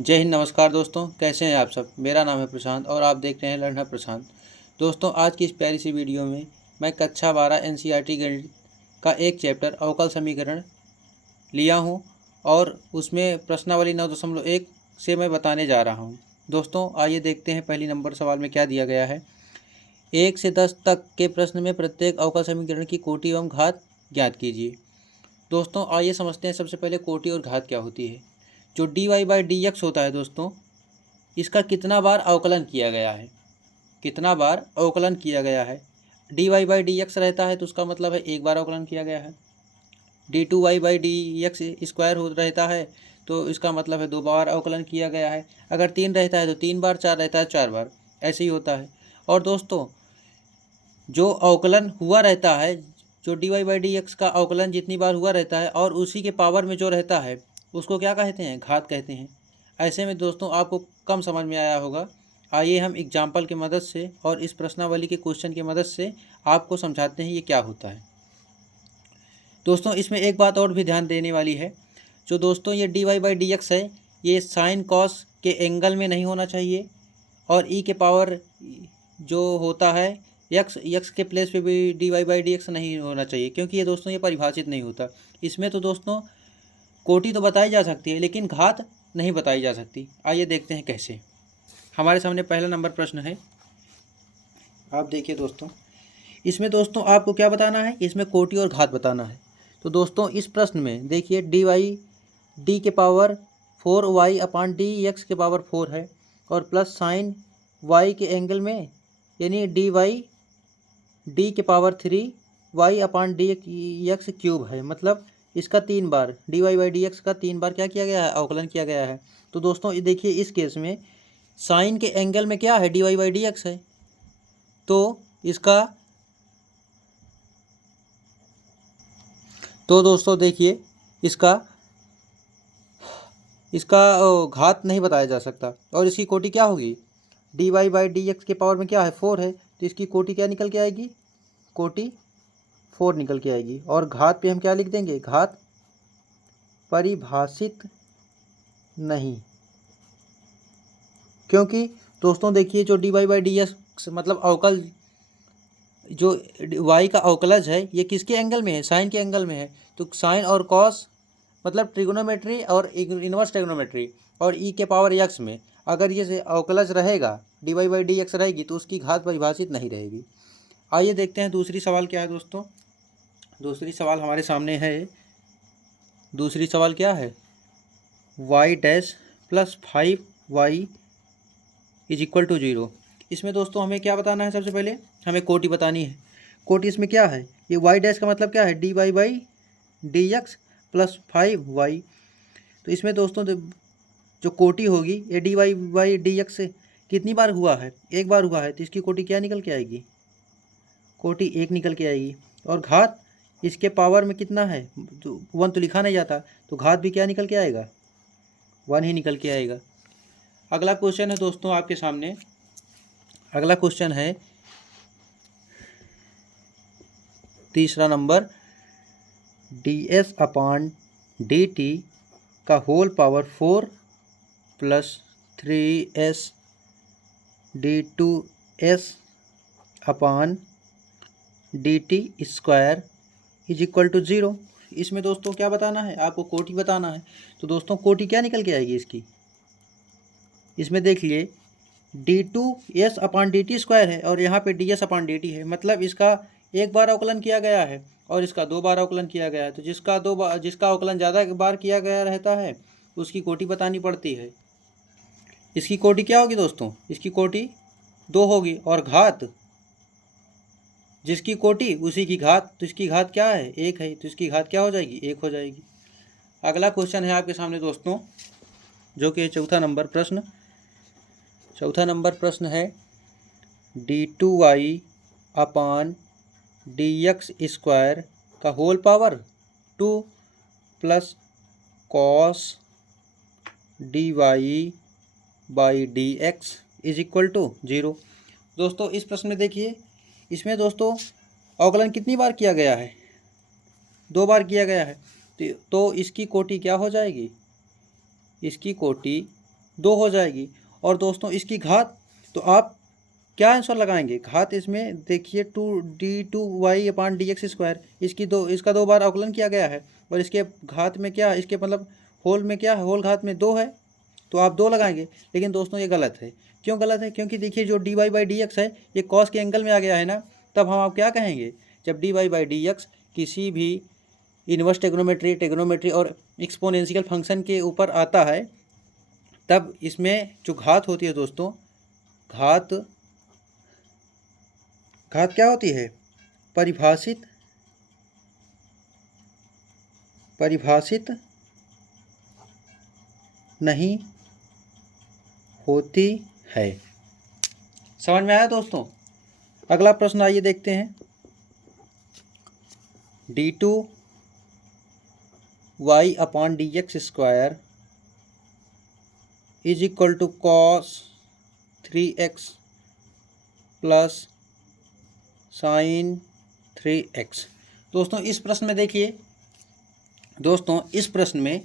जय हिंद। नमस्कार दोस्तों, कैसे हैं आप सब। मेरा नाम है प्रशांत और आप देख रहे हैं लर्नर प्रशांत। दोस्तों, आज की इस प्यारी सी वीडियो में मैं कक्षा 12 एनसीईआरटी गणित का एक चैप्टर अवकल समीकरण लिया हूं और उसमें प्रश्नावली 9.1 से मैं बताने जा रहा हूं। दोस्तों, आइए देखते हैं पहली नंबर सवाल में क्या दिया गया है। 1 से 10 तक के प्रश्न में प्रत्येक अवकल समीकरण की कोटि एवं घात ज्ञात कीजिए। दोस्तों, आइए समझते हैं सबसे पहले कोटि और घात क्या होती है। जो dy/dx होता है दोस्तों, इसका कितना बार अवकलन किया गया है, कितना बार अवकलन किया गया है। dy/dx रहता है तो उसका मतलब है एक बार अवकलन किया गया है। d2y/dx स्क्वायर हो रहता है तो इसका मतलब है दो बार अवकलन किया गया है। अगर 3 रहता है तो 3 बार, 4 रहता है 4 बार, ऐसे ही होता है। और दोस्तों, जो अवकलन हुआ रहता है, जो dy/dx का अवकलन जितनी बार हुआ रहता है और उसी के पावर में जो रहता है उसको क्या कहते हैं, घात कहते हैं। ऐसे में दोस्तों आपको कम समझ में आया होगा। आइए हम एग्जाम्पल की मदद से और इस प्रश्नावली के क्वेश्चन की मदद से आपको समझाते हैं ये क्या होता है। दोस्तों, इसमें एक बात और भी ध्यान देने वाली है। जो दोस्तों ये dy/dx है, ये साइन कॉस के एंगल में नहीं होना चाहिए और ई के पावर जो होता है यक्स के प्लेस पे भी dy/dx नहीं होना चाहिए, क्योंकि ये दोस्तों ये परिभाषित नहीं होता। इसमें तो दोस्तों कोटि तो बताई जा सकती है लेकिन घात नहीं बताई जा सकती। आइए देखते हैं कैसे। हमारे सामने पहला नंबर प्रश्न है। आप देखिए दोस्तों, इसमें दोस्तों आपको क्या बताना है, इसमें कोटि और घात बताना है। तो दोस्तों इस प्रश्न में देखिए dy के पावर 4y/dx के पावर 4 है और प्लस साइन y के एंगल में यानी dy के पावर 3y/dx क्यूब है। मतलब इसका 3 बार dy/dx का 3 बार क्या किया गया है, अवकलन किया गया है। तो दोस्तों ये देखिए इस केस में साइन के एंगल में क्या है, dy/dx है। तो इसका तो दोस्तों देखिए इसका घात नहीं बताया जा सकता। और इसकी कोटि क्या होगी, dy/dx के पावर में क्या है 4 है, तो इसकी कोटि क्या निकल के आएगी, कोटि 4 निकल के आएगी। और घात पे हम क्या लिख देंगे, घात परिभाषित नहीं। क्योंकि दोस्तों देखिए जो dy/dx मतलब अवकल जो y का अवकलज है ये किसके एंगल में है, साइन के एंगल में है। तो साइन और कॉस मतलब ट्रिग्नोमेट्री और इनवर्स ट्रिग्नोमेट्री और ई के पावर x में अगर ये अवकलज रहेगा, dy/dx रहेगी तो उसकी घात परिभाषित नहीं रहेगी। आइए देखते हैं दूसरी सवाल क्या है दोस्तों। दूसरी सवाल हमारे सामने है। दूसरी सवाल क्या है, y' + 5y = 0। इसमें दोस्तों हमें क्या बताना है, सबसे पहले हमें कोटि बतानी है। कोटि इसमें क्या है, ये y' का मतलब क्या है, dy/dx + 5y। तो इसमें दोस्तों जो कोटि होगी ये dy/dx से कितनी बार हुआ है, एक बार हुआ है, तो इसकी कोटि क्या निकल के आएगी, कोटि 1 निकल के आएगी। और घात इसके पावर में कितना है, तो 1 तो लिखा नहीं जाता, तो घात भी क्या निकल के आएगा, 1 ही निकल के आएगा। अगला क्वेश्चन है दोस्तों आपके सामने। अगला क्वेश्चन है तीसरा नंबर, ds/dt का whole power 4 + 3s d2s/dt square = 0। इसमें दोस्तों क्या बताना है, आपको कोटि बताना है। तो दोस्तों कोटि क्या निकल के आएगी इसकी, इसमें देखिए d2s/dt स्क्वायर है और यहाँ पे ds/dt है। मतलब इसका एक बार अवकलन किया गया है और इसका 2 बार अवकलन किया गया है। तो जिसका अवकलन ज़्यादा बार किया गया रहता है उसकी कोटि बतानी पड़ती है। इसकी कोटि क्या होगी दोस्तों, इसकी कोटि 2 होगी और घात जिसकी कोटि उसी की घात, तो इसकी घात क्या है, 1 है, तो इसकी घात क्या हो जाएगी, 1 हो जाएगी। अगला क्वेश्चन है आपके सामने दोस्तों, जो कि चौथा नंबर प्रश्न है d2y/dx स्क्वायर का होल पावर 2 + cos dy/dx = 0। दोस्तों इस प्रश्न में देखिए, इसमें दोस्तों अवकलन कितनी बार किया गया है, 2 बार किया गया है। तो इसकी कोटि क्या हो जाएगी, इसकी कोटि 2 हो जाएगी। और दोस्तों इसकी घात, तो आप क्या आंसर लगाएंगे? घात इसमें देखिए 2d2y/dx², इसका 2 बार अवकलन किया गया है और इसके घात में क्या, इसके मतलब होल में क्या है, होल घात में 2 है, तो आप 2 लगाएंगे। लेकिन दोस्तों ये गलत है। क्यों गलत है? क्योंकि देखिए जो dy/dx है ये कॉस के एंगल में आ गया है ना, तब हम आप क्या कहेंगे? जब dy/dx किसी भी इनवर्स टेग्नोमेट्री और एक्सपोनेंशियल फंक्शन के ऊपर आता है, तब इसमें जो घात होती है दोस्तों, घात क्या होती है? परिभाषित नहीं होती है। समझ में आया दोस्तों? अगला प्रश्न आइए देखते हैं। d2y/dx² is equal to cos 3x plus sin 3x। दोस्तों इस प्रश्न में देखिए, दोस्तों इस प्रश्न में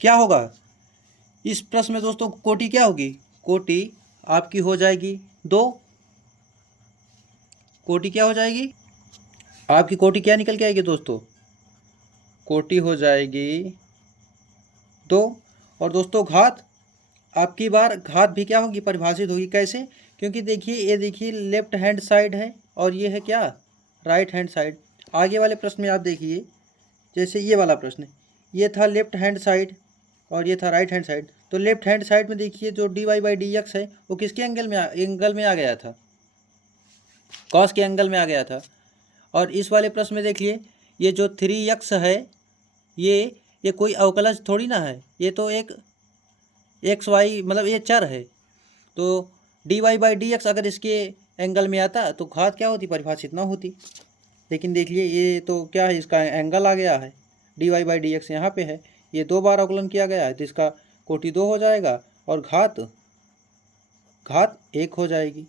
क्या होगा? इस प्रश्न में दोस्तों कोटि क्या होगी? कोटि आपकी हो जाएगी 2। कोटि क्या हो जाएगी? आपकी कोटि क्या निकल के आएगी दोस्तों? कोटि हो जाएगी 2। और दोस्तों घात, आपकी बार घात भी क्या होगी? परिभाषित होगी। कैसे? क्योंकि देखिए ये देखिए लेफ्ट हैंड साइड है और ये है क्या? Right hand side. आगे वाले प्रश्न में आप देखिए, जैसे ये वाला प्रश्न, ये था लेफ्ट हैंड साइड और ये था राइट हैंड साइड। तो लेफ्ट हैंड साइड में देखिए जो dy/dx है वो किसके एंगल में आ गया था? कॉस के एंगल में आ गया था। और इस वाले प्रश्न में देखिए ये जो 3x है, ये कोई अवकलज थोड़ी ना है, ये तो एक xy मतलब ये चर है। तो dy/dx अगर इसके एंगल में आता तो घात क्या होती? परिभाषित ना होती। लेकिन देखिए ये तो क्या है, इसका एंगल आ गया है, dy/dx यहाँ पे है, ये 2 बार अवकलन किया गया है तो इसका कोटि 2 हो जाएगा और घात 1 हो जाएगी।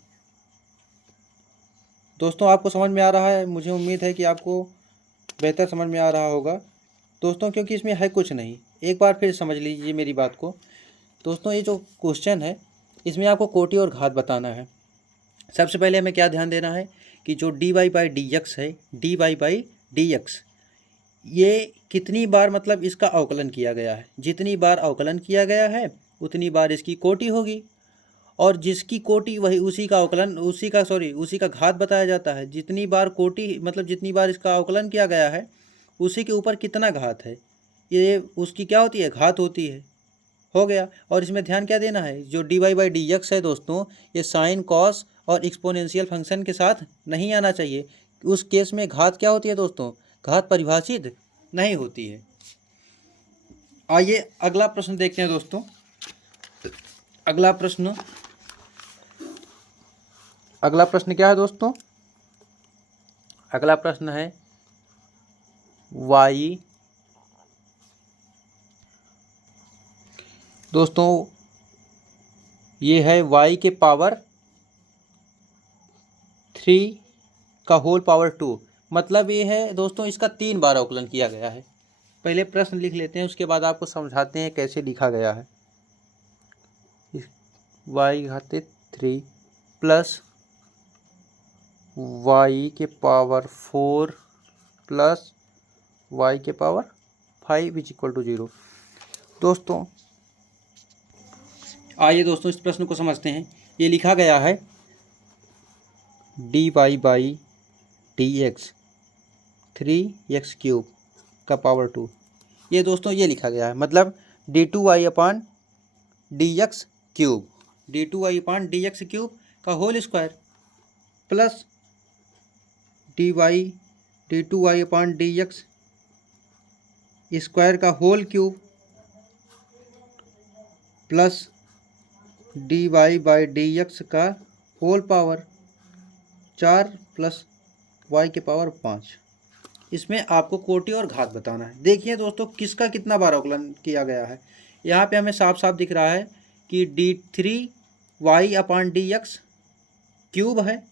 दोस्तों आपको समझ में आ रहा है? मुझे उम्मीद है कि आपको बेहतर समझ में आ रहा होगा दोस्तों, क्योंकि इसमें है कुछ नहीं। एक बार फिर समझ लीजिए मेरी बात को। दोस्तों ये जो क्वेश्चन है इसमें आपको कोटि और घात बताना है। सबसे पहले हमें क्या ध्यान देना है कि जो dy/dx है, dy/dx ये कितनी बार मतलब इसका अवकलन किया गया है? जितनी बार अवकलन किया गया है उतनी बार इसकी कोटि होगी। और जिसकी कोटि वही उसी का अवकलन उसी का घात बताया जाता है। जितनी बार कोटि मतलब जितनी बार इसका अवकलन किया गया है उसी के ऊपर कितना घात है, ये उसकी क्या होती है? घात होती है। हो गया। और इसमें ध्यान क्या देना है? जो dy/dx है दोस्तों, ये साइन कॉस और एक्सपोनेंशियल फंक्शन के साथ नहीं आना चाहिए। उस केस में घात क्या होती है दोस्तों? घात परिभाषित नहीं होती है। आइए अगला प्रश्न देखते हैं दोस्तों। अगला प्रश्न क्या है दोस्तों? अगला प्रश्न है y। दोस्तों ये है y के पावर 3 का होल पावर 2। मतलब ये है दोस्तों इसका 3 बार अवकलन किया गया है। पहले प्रश्न लिख लेते हैं, उसके बाद आपको समझाते हैं कैसे लिखा गया है। y घात 3 प्लस y के पावर 4 प्लस y के पावर 5 इज इक्वल टू 0। दोस्तों आइए दोस्तों इस प्रश्न को समझते हैं। ये लिखा गया है dy/dx 3x³ का पावर 2। ये दोस्तों ये लिखा गया है, मतलब d2y/dx³ का whole square plus d2y/dx square का होल क्यूब प्लस dy/dx का होल पावर 4 प्लस y के पावर 5। इसमें आपको कोटि और घात बताना है। देखिए दोस्तों किसका कितना बार अवकलन किया गया है। यहाँ पे हमें साफ साफ दिख रहा है कि d3y/dx³ है,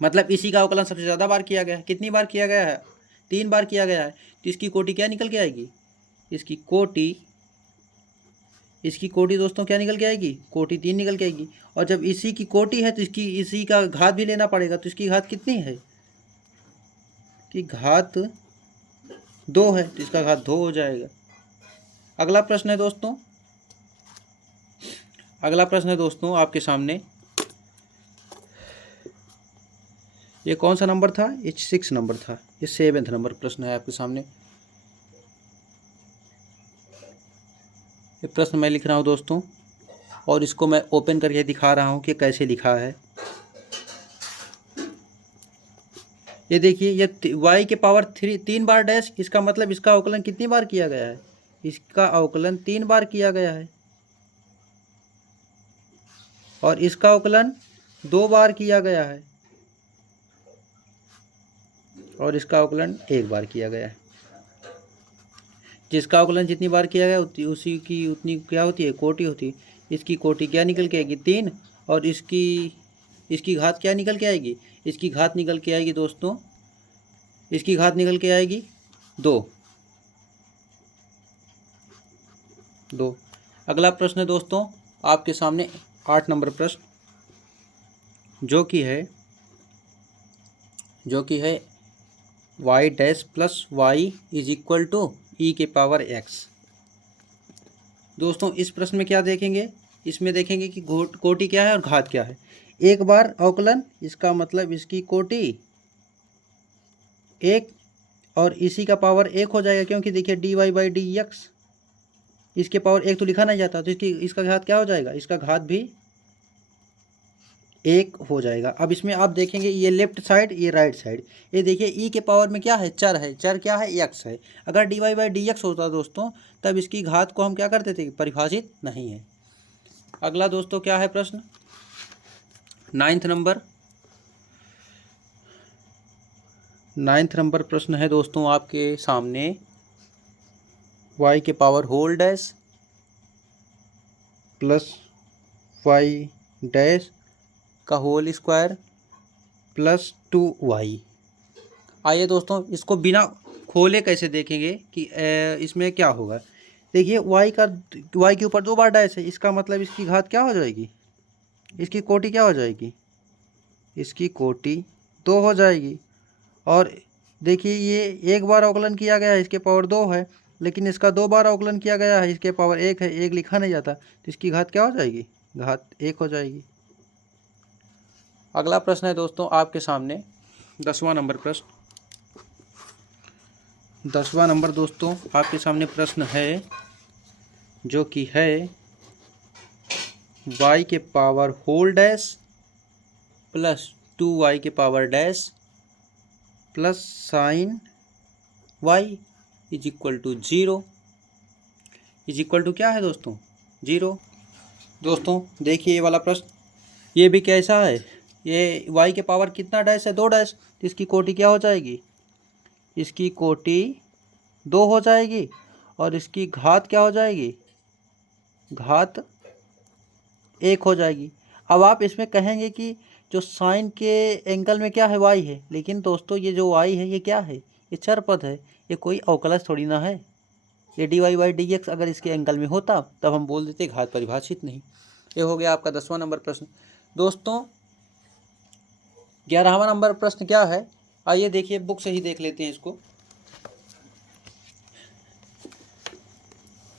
मतलब इसी का अवकलन सबसे ज़्यादा बार किया गया है। कितनी बार किया गया है? 3 बार किया गया है। तो इसकी कोटि क्या निकल के आएगी? इसकी कोटि इसकी कोटि दोस्तों क्या निकल के आएगी, कोटि 3 निकल के आएगी। और जब इसी की कोटि है तो इसी का घात भी लेना पड़ेगा, तो इसकी घात कितनी है, कि घात 2 है, तो इसका घात 2 हो जाएगा। अगला प्रश्न है दोस्तों, आपके सामने, ये कौन सा नंबर था, ये 6 नंबर था, ये 7वां नंबर प्रश्न है आपके सामने। ये प्रश्न मैं लिख रहा हूँ दोस्तों, और इसको मैं ओपन करके दिखा रहा हूँ कि कैसे लिखा है। ये देखिए, ये y के पावर 3 बार डैश, इसका मतलब इसका अवकलन कितनी बार किया गया है, इसका अवकलन 3 बार किया गया है। और इसका अवकलन 2 बार किया गया है, और इसका अवकलन 1 बार किया गया है। जिसका अवकलन जितनी बार किया गया उसी की उतनी क्या होती है, कोटि होती है। इसकी कोटि क्या निकल के आएगी, 3, और इसकी घात क्या निकल के आएगी, इसकी घात निकल के आएगी दोस्तों, इसकी घात निकल के आएगी 2। अगला प्रश्न है दोस्तों आपके सामने 8 नंबर प्रश्न, जो कि है y dash plus y is equal to e के पावर x। दोस्तों इस प्रश्न में क्या देखेंगे, इसमें देखेंगे कि कोटि क्या है और घात क्या है। एक बार अवकलन, इसका मतलब इसकी कोटि 1 और इसी का पावर 1 हो जाएगा, क्योंकि देखिए dy/dx इसके पावर 1 तो लिखा नहीं जाता, तो इसका घात क्या हो जाएगा, इसका घात भी 1 हो जाएगा। अब इसमें आप देखेंगे ये लेफ्ट साइड, ये राइट साइड, ये देखिए e के पावर में क्या है, चर है, चर क्या है, x है। अगर dy/dx होता दोस्तों, तब इसकी घात को हम क्या करते थे, परिभाषित नहीं है। अगला दोस्तों क्या है प्रश्न, 9th नंबर प्रश्न है दोस्तों आपके सामने, y के power whole dash plus y dash का होल स्क्वायर प्लस 2y। आइए दोस्तों इसको बिना खोले कैसे देखेंगे कि इसमें क्या होगा। देखिए y के ऊपर 2 बार डैश है, इसका मतलब इसकी घात क्या हो जाएगी, इसकी कोटि क्या हो जाएगी, इसकी कोटि 2 हो जाएगी। और देखिए ये 1 बार अवकलन किया गया है, इसके पावर 2 है, लेकिन इसका 2 बार अवकलन किया गया है, इसके पावर 1 है, 1 लिखा नहीं जाता, तो इसकी घात क्या हो जाएगी, घात 1 हो जाएगी। अगला प्रश्न है दोस्तों आपके सामने 10वां नंबर प्रश्न। 10वां नंबर दोस्तों आपके सामने प्रश्न है, जो कि है y के power whole dash plus 2y के power dash plus sine y is equal to 0, is equal to क्या है दोस्तों, 0। दोस्तों देखिए ये वाला प्रश्न, ये भी कैसा है, ये y के पावर कितना डैश है, 2 डैश, तो इसकी कोटि क्या हो जाएगी, इसकी कोटि 2 हो जाएगी, और इसकी घात क्या हो जाएगी, घात 1 हो जाएगी। अब आप इसमें कहेंगे कि जो साइन के एंगल में क्या है, y है, लेकिन दोस्तों ये जो y है ये क्या है, ये चर पद है, ये कोई अवकलज थोड़ी ना है। ये dy/dx अगर इसके एंगल में होता तब हम बोल देते घात परिभाषित नहीं। ये हो गया आपका 10वां नंबर प्रश्न। दोस्तों 11वां नंबर प्रश्न क्या है, आइए देखिए बुक से ही देख लेते हैं इसको।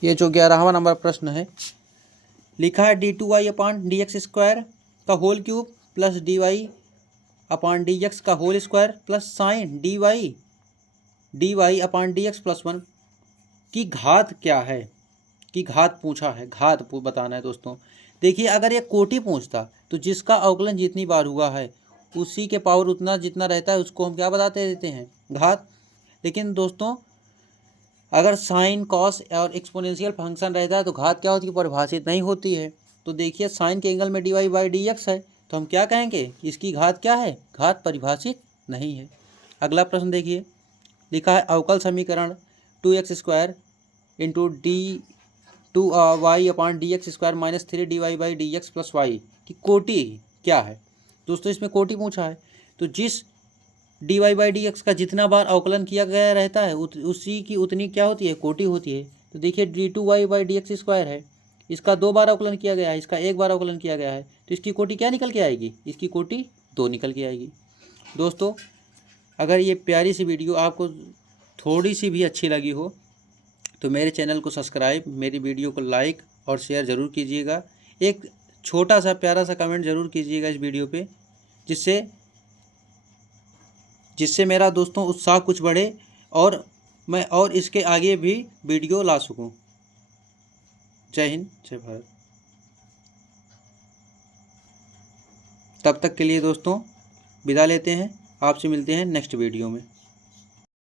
ये जो 11वां नंबर प्रश्न है, लिखा है d2y/dx² का होल क्यूब प्लस dy/dx का whole square plus sine dy/dx plus 1 की घात क्या है, की घात पूछा है, घात बताना है दोस्तों। देखिए अगर ये कोटि पूछता तो जिसका अवकलन जितनी बार हुआ है उसी के पावर उतना जितना रहता है उसको हम क्या बताते देते हैं, घात। लेकिन दोस्तों अगर साइन कॉस और एक्सपोनेंशियल फंक्शन रहता है तो घात क्या होती है, परिभाषित नहीं होती है। तो देखिए साइन के एंगल में dy/dx है, तो हम क्या कहेंगे, इसकी घात क्या है, घात परिभाषित नहीं है। अगला प्रश्न देखिए, लिखा है अवकल समीकरण 2x² into y/dx² minus 3dy/dx plus y की कोटि क्या है। दोस्तों इसमें कोटि पूछा है, तो जिस dy/dx का जितना बार अवकलन किया गया रहता है उसी की उतनी क्या होती है, कोटि होती है। तो देखिए d2y/dx² है, इसका 2 बार अवकलन किया गया है, इसका 1 बार अवकलन किया गया है, तो इसकी कोटि क्या निकल के आएगी? इसकी कोटि 2 निकल के आएगी। दोस्तों अगर ये प्यारी सी वीडियो आपको थोड़ी सी भी अच्छी लगी हो तो मेरे चैनल को सब्सक्राइब, मेरी वीडियो को लाइक और शेयर ज़रूर कीजिएगा। एक छोटा सा प्यारा सा कमेंट ज़रूर कीजिएगा इस वीडियो पे, जिससे मेरा दोस्तों उत्साह कुछ बढ़े और मैं और इसके आगे भी वीडियो ला सकूं। जय हिंद, जय भारत। तब तक के लिए दोस्तों विदा लेते हैं, आपसे मिलते हैं नेक्स्ट वीडियो में।